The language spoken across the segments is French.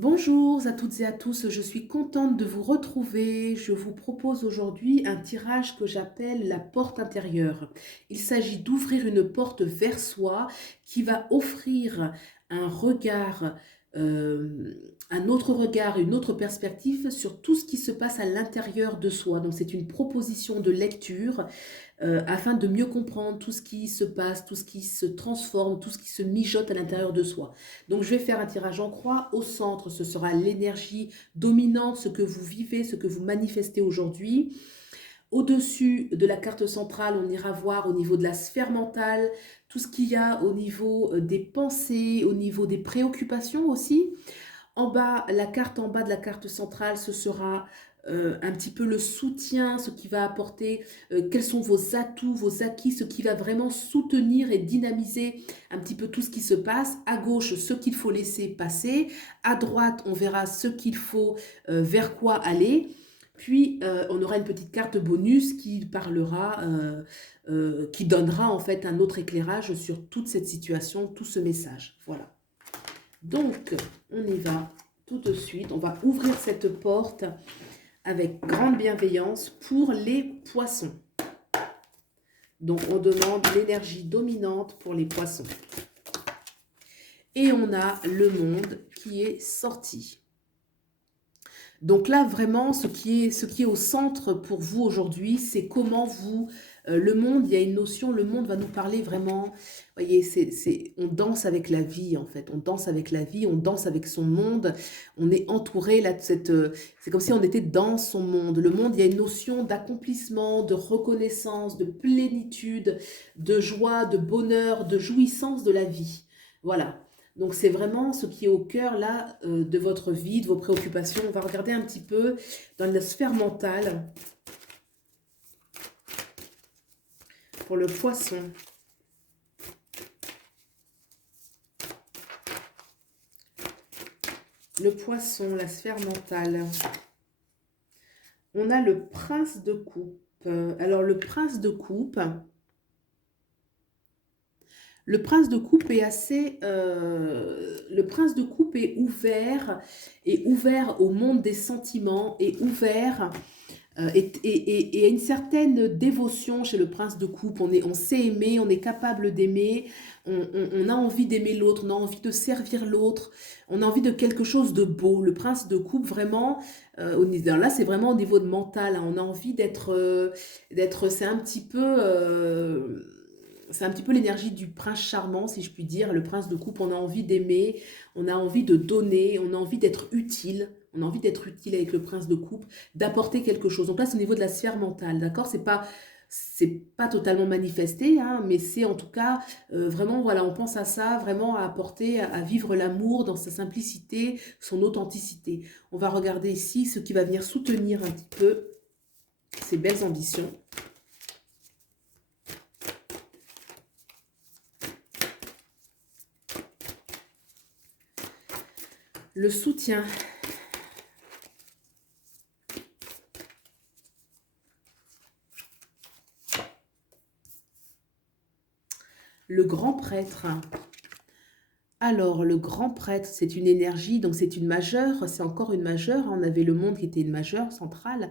Bonjour à toutes et à tous, je suis contente de vous retrouver. Je vous propose aujourd'hui un tirage que j'appelle la porte intérieure. Il s'agit d'ouvrir une porte vers soi qui va offrir un regard, euh, un autre regard, une autre perspective sur tout ce qui se passe à l'intérieur de soi. Donc c'est une proposition de lecture afin de mieux comprendre tout ce qui se passe, tout ce qui se transforme, tout ce qui se mijote à l'intérieur de soi. Donc je vais faire un tirage en croix. Au centre, ce sera l'énergie dominante, ce que vous vivez, ce que vous manifestez aujourd'hui. Au-dessus de la carte centrale, on ira voir au niveau de la sphère mentale, tout ce qu'il y a au niveau des pensées, au niveau des préoccupations aussi. En bas, la carte en bas de la carte centrale, ce sera un petit peu le soutien, ce qui va apporter, quels sont vos atouts, vos acquis, ce qui va vraiment soutenir et dynamiser un petit peu tout ce qui se passe. À gauche, ce qu'il faut laisser passer. À droite, on verra ce qu'il faut, vers quoi aller. Puis, on aura une petite carte bonus qui parlera, qui donnera en fait un autre éclairage sur toute cette situation, tout ce message. Voilà. Donc, on y va tout de suite. On va ouvrir cette porte avec grande bienveillance pour les poissons. Donc, on demande l'énergie dominante pour les poissons. Et on a le monde qui est sorti. Donc là, vraiment, ce qui est au centre pour vous aujourd'hui, c'est comment vous... le monde, il y a une notion, le monde va nous parler vraiment... Vous voyez, on danse avec la vie, en fait. On danse avec la vie, on danse avec son monde. On est entouré, là, de cette... c'est comme si on était dans son monde. Le monde, il y a une notion d'accomplissement, de reconnaissance, de plénitude, de joie, de bonheur, de jouissance de la vie. Voilà. Donc c'est vraiment ce qui est au cœur là de votre vie, de vos préoccupations. On va regarder un petit peu dans la sphère mentale pour le poisson. Le poisson, la sphère mentale. On a le prince de coupe. Alors le prince de coupe... Le prince de coupe est assez... le prince de coupe est ouvert au monde des sentiments, est ouvert et une certaine dévotion chez le prince de coupe. On sait aimer, on est capable d'aimer, on a envie d'aimer l'autre, on a envie de servir l'autre, on a envie de quelque chose de beau. Le prince de coupe, vraiment, là c'est vraiment au niveau de mental, hein, on a envie c'est un petit peu l'énergie du prince charmant, si je puis dire. Le prince de coupe, on a envie d'aimer, on a envie de donner, on a envie d'être utile. On a envie d'être utile avec le prince de coupe, d'apporter quelque chose. Donc là, c'est au niveau de la sphère mentale, d'accord? C'est pas totalement manifesté, hein, mais c'est en tout cas vraiment, voilà, on pense à ça, vraiment à apporter, à vivre l'amour dans sa simplicité, son authenticité. On va regarder ici ce qui va venir soutenir un petit peu ces belles ambitions. Le soutien. Le grand prêtre. Alors, le grand prêtre, c'est une énergie, donc c'est une majeure, c'est encore une majeure. On avait le monde qui était une majeure centrale.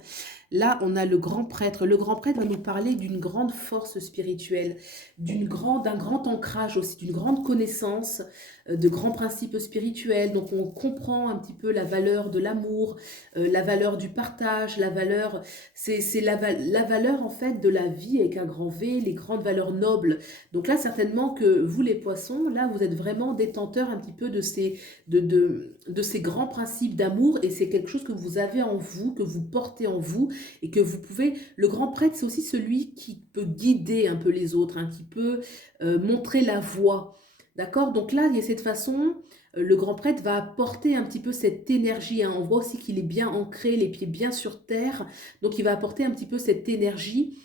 Là, on a le grand prêtre. Le grand prêtre va nous parler d'une grande force spirituelle, d'un grand ancrage aussi, d'une grande connaissance, de grands principes spirituels. Donc, on comprend un petit peu la valeur de l'amour, la valeur du partage, la valeur, c'est la valeur en fait de la vie avec un grand V, les grandes valeurs nobles. Donc là, certainement que vous, les poissons, là, vous êtes vraiment détenteurs un petit peu de ces grands principes d'amour et c'est quelque chose que vous avez en vous, que vous portez en vous et que vous pouvez... Le grand prêtre, c'est aussi celui qui peut guider un peu les autres, hein, qui peut montrer la voie. D'accord? Donc là, il y a cette façon, le grand prêtre va apporter un petit peu cette énergie, hein. On voit aussi qu'il est bien ancré, les pieds bien sur terre. Donc il va apporter un petit peu cette énergie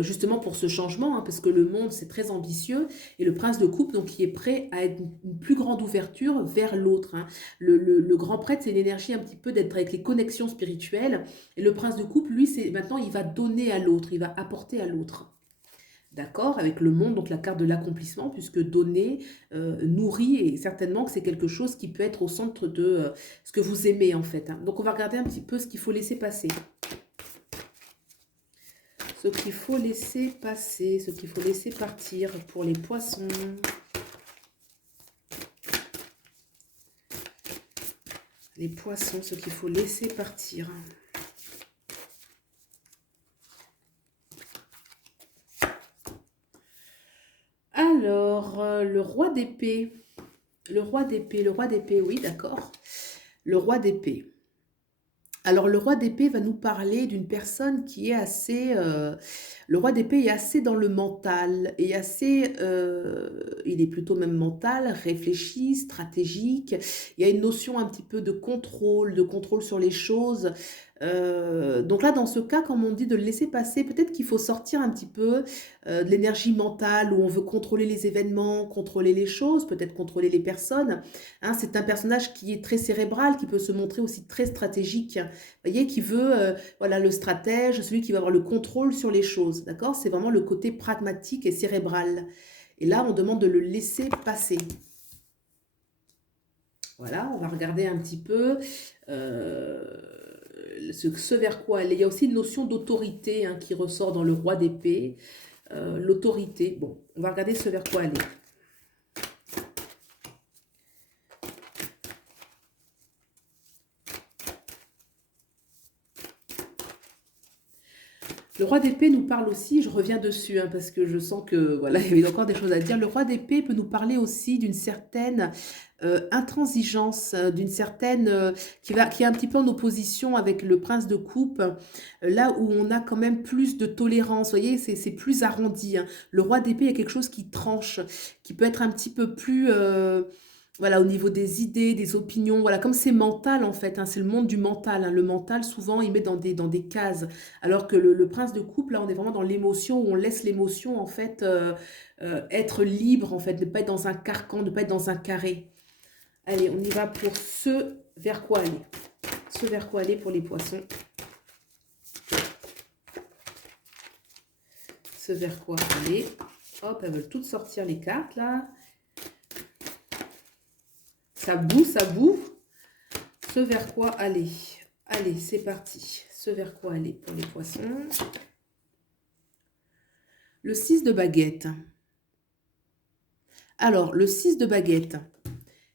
justement pour ce changement, hein, parce que le monde c'est très ambitieux et le prince de coupe donc qui est prêt à être une plus grande ouverture vers l'autre, hein. Le grand prêtre c'est l'énergie un petit peu d'être avec les connexions spirituelles et le prince de coupe lui c'est maintenant il va donner à l'autre, il va apporter à l'autre. d'accord, avec le monde, donc la carte de l'accomplissement, puisque donner nourrit et certainement que c'est quelque chose qui peut être au centre de ce que vous aimez en fait, hein. Donc on va regarder un petit peu ce qu'il faut laisser passer. Ce qu'il faut laisser passer, ce qu'il faut laisser partir pour les poissons. Les poissons, ce qu'il faut laisser partir. Alors, le roi d'épée. Le roi d'épée, oui, d'accord. Le roi d'épée. Alors, le roi d'épée va nous parler d'une personne qui est assez... le roi d'épée est assez dans le mental, et assez... il est plutôt même mental, réfléchi, stratégique. Il y a une notion un petit peu de contrôle sur les choses. Donc là, dans ce cas, comme on dit de le laisser passer, peut-être qu'il faut sortir un petit peu de l'énergie mentale où on veut contrôler les événements, contrôler les choses, peut-être contrôler les personnes. Hein, c'est un personnage qui est très cérébral, qui peut se montrer aussi très stratégique. Vous voyez, qui veut, voilà, le stratège, celui qui va avoir le contrôle sur les choses. D'accord? C'est vraiment le côté pragmatique et cérébral. Et là, on demande de le laisser passer. Voilà, on va regarder un petit peu ce vers quoi aller. Il y a aussi une notion d'autorité hein, qui ressort dans le roi d'épée. L'autorité. Bon, on va regarder ce vers quoi aller. Le roi d'épée nous parle aussi, je reviens dessus, hein, parce que je sens que voilà, il y avait encore des choses à dire. Le roi d'épée peut nous parler aussi d'une certaine intransigeance, d'une certaine qui est un petit peu en opposition avec le prince de coupe, là où on a quand même plus de tolérance. Vous voyez, c'est plus arrondi, hein. Le roi d'épée, il y a quelque chose qui tranche, qui peut être un petit peu plus voilà, au niveau des idées, des opinions, voilà, comme c'est mental en fait, hein, c'est le monde du mental, hein. Le mental, souvent, il met dans des cases. Alors que le prince de coupe, là, on est vraiment dans l'émotion, où on laisse l'émotion, en fait, être libre, en fait, ne pas être dans un carcan, ne pas être dans un carré. Allez, on y va pour ce vers quoi aller. Ce vers quoi aller pour les poissons. Ce vers quoi aller. Hop, elles veulent toutes sortir les cartes, là. Ça boue, ça boue. Ce vers quoi aller. Allez, c'est parti. Ce vers quoi aller pour les poissons. Le 6 de baguette. Alors, le 6 de baguette.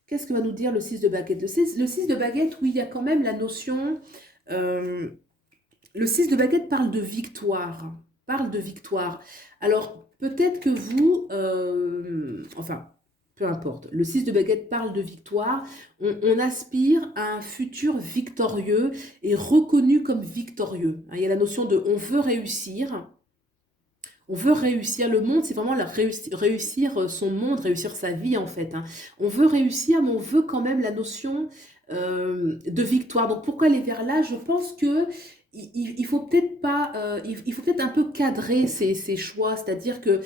Qu'est-ce que va nous dire le 6 de baguette? Le 6 de baguette, oui, il y a quand même la notion... le 6 de baguette parle de victoire. Parle de victoire. Alors, peut-être que vous... enfin, peu importe. Le 6 de baguette parle de victoire. On aspire à un futur victorieux et reconnu comme victorieux. Il y a la notion de on veut réussir. On veut réussir le monde, c'est vraiment réussir son monde, réussir sa vie en fait, hein. On veut réussir, mais on veut quand même la notion de victoire. Donc pourquoi aller vers là? Je pense que il faut peut-être pas, il faut peut-être un peu cadrer ces choix, c'est-à-dire que,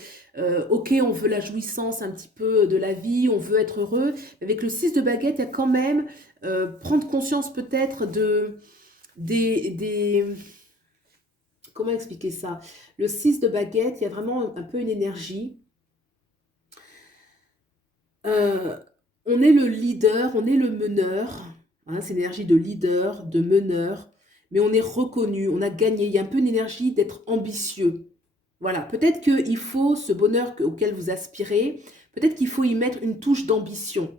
ok, on veut la jouissance un petit peu de la vie, on veut être heureux. Avec le 6 de baguette, il y a quand même prendre conscience peut-être des comment expliquer ça? Le 6 de baguette, il y a vraiment un peu une énergie. Euh, on est le leader, on est le meneur. Hein, c'est l'énergie de leader, de meneur. Mais on est reconnu, on a gagné. Il y a un peu une énergie d'être ambitieux. Voilà, peut-être qu'il faut ce bonheur auquel vous aspirez, peut-être qu'il faut y mettre une touche d'ambition.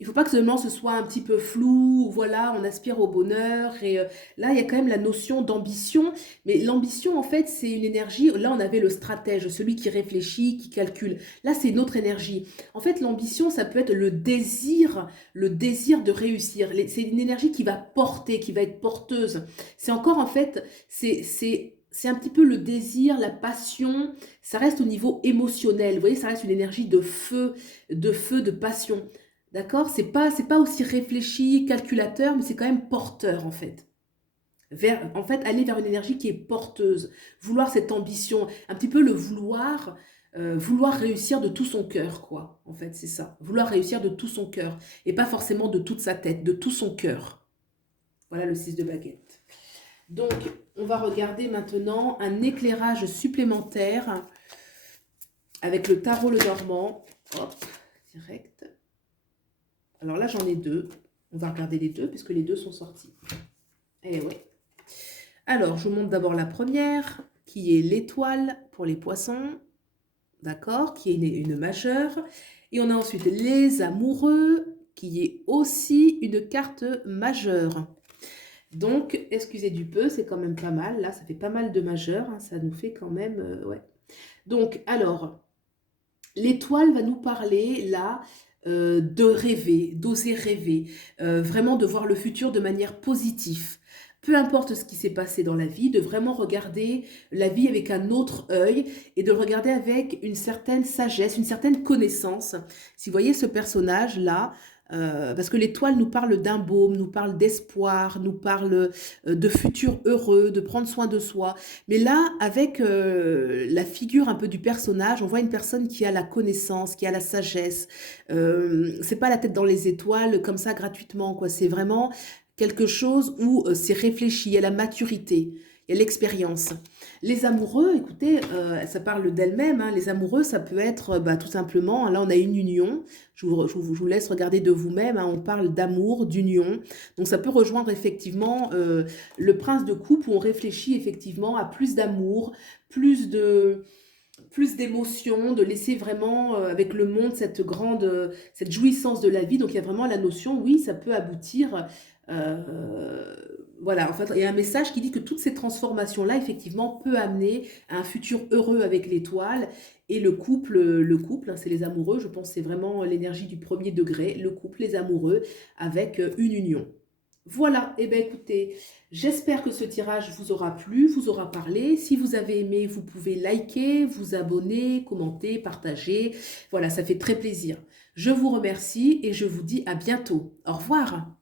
Il ne faut pas que seulement ce soit un petit peu flou, voilà, on aspire au bonheur. Et là, il y a quand même la notion d'ambition. Mais l'ambition, en fait, c'est une énergie. Là, on avait le stratège, celui qui réfléchit, qui calcule. Là, c'est une autre énergie. En fait, l'ambition, ça peut être le désir de réussir. C'est une énergie qui va porter, qui va être porteuse. C'est encore, en fait, c'est un petit peu le désir, la passion. Ça reste au niveau émotionnel. Vous voyez, ça reste une énergie de passion. D'accord? C'est pas aussi réfléchi, calculateur, mais c'est quand même porteur en fait. En fait, aller vers une énergie qui est porteuse. Vouloir cette ambition, un petit peu le vouloir, vouloir réussir de tout son cœur, quoi. En fait, c'est ça. Vouloir réussir de tout son cœur. Et pas forcément de toute sa tête, de tout son cœur. Voilà le 6 de baguette. Donc, on va regarder maintenant un éclairage supplémentaire avec le tarot le Normand. Hop, direct. Alors là, j'en ai deux. On va regarder les deux, puisque les deux sont sortis. Eh ouais. Alors, je vous montre d'abord la première, qui est l'étoile pour les poissons. D'accord, qui est une majeure. Et on a ensuite les amoureux, qui est aussi une carte majeure. Donc, excusez du peu, c'est quand même pas mal. Là, ça fait pas mal de majeurs, hein, ça nous fait quand même... ouais. Donc, alors, l'étoile va nous parler, là, de rêver, d'oser rêver, vraiment de voir le futur de manière positive. Peu importe ce qui s'est passé dans la vie, de vraiment regarder la vie avec un autre œil et de le regarder avec une certaine sagesse, une certaine connaissance. Si vous voyez ce personnage-là, parce que l'étoile nous parle d'un baume, nous parle d'espoir, nous parle de futur heureux, de prendre soin de soi. Mais là, avec la figure un peu du personnage, on voit une personne qui a la connaissance, qui a la sagesse. C'est pas la tête dans les étoiles comme ça gratuitement, quoi. C'est vraiment quelque chose où c'est réfléchi, il y a la maturité, il y a l'expérience. Les amoureux, écoutez, ça parle d'elle-même, hein. Les amoureux, ça peut être bah, tout simplement, là on a une union, je vous laisse regarder de vous-même, hein. On parle d'amour, d'union, donc ça peut rejoindre effectivement le prince de coupe où on réfléchit effectivement à plus d'amour, plus de plus d'émotion, de laisser vraiment avec le monde cette grande, cette jouissance de la vie. Donc il y a vraiment la notion, oui, ça peut aboutir. euh, voilà, en fait, il y a un message qui dit que toutes ces transformations-là, effectivement, peut amener à un futur heureux avec l'étoile. Et le couple, hein, c'est les amoureux, je pense que c'est vraiment l'énergie du premier degré, le couple, les amoureux, avec une union. Voilà, et bien écoutez, j'espère que ce tirage vous aura plu, vous aura parlé. Si vous avez aimé, vous pouvez liker, vous abonner, commenter, partager. Voilà, ça fait très plaisir. Je vous remercie et je vous dis à bientôt. Au revoir.